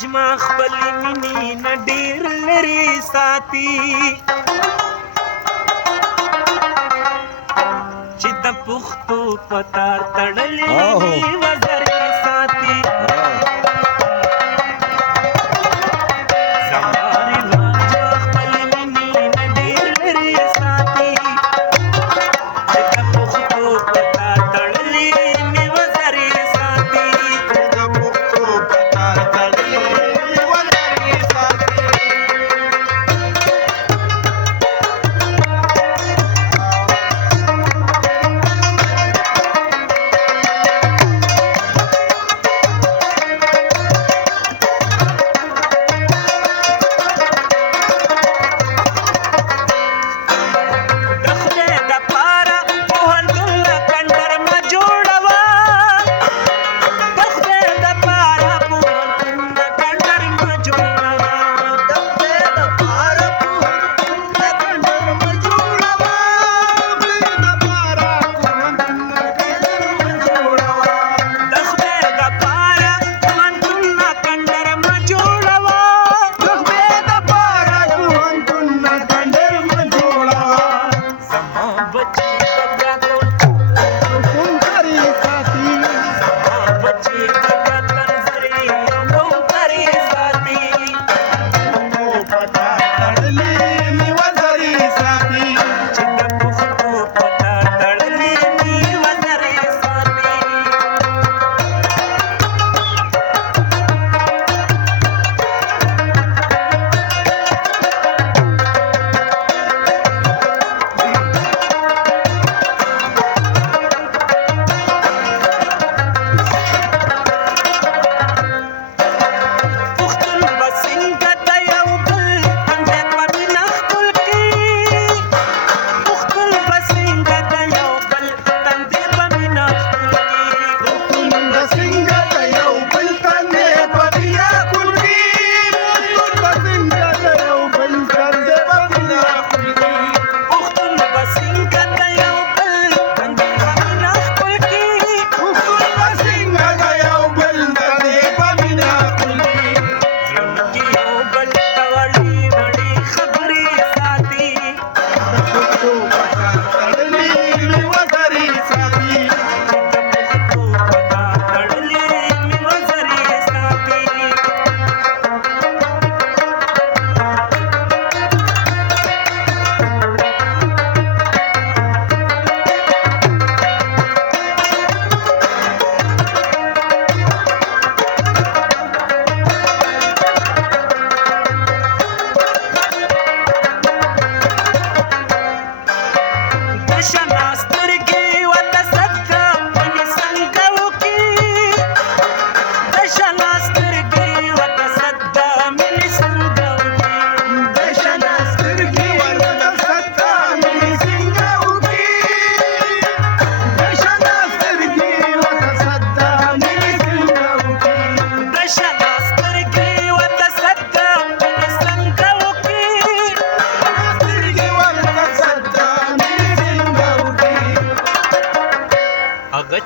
زما خپل مینې نه ډېر لرې ساتي چې د پښتو په تار تړلې وي وزرې ساتي زما رواج خپل مینې نه ډېر لرې ساتي چې د پښتو په تار تړلې وي وزرې ساتي د پښتو په تار تړلې وي وزرې ساتي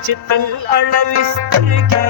چې تل اړوي سترګې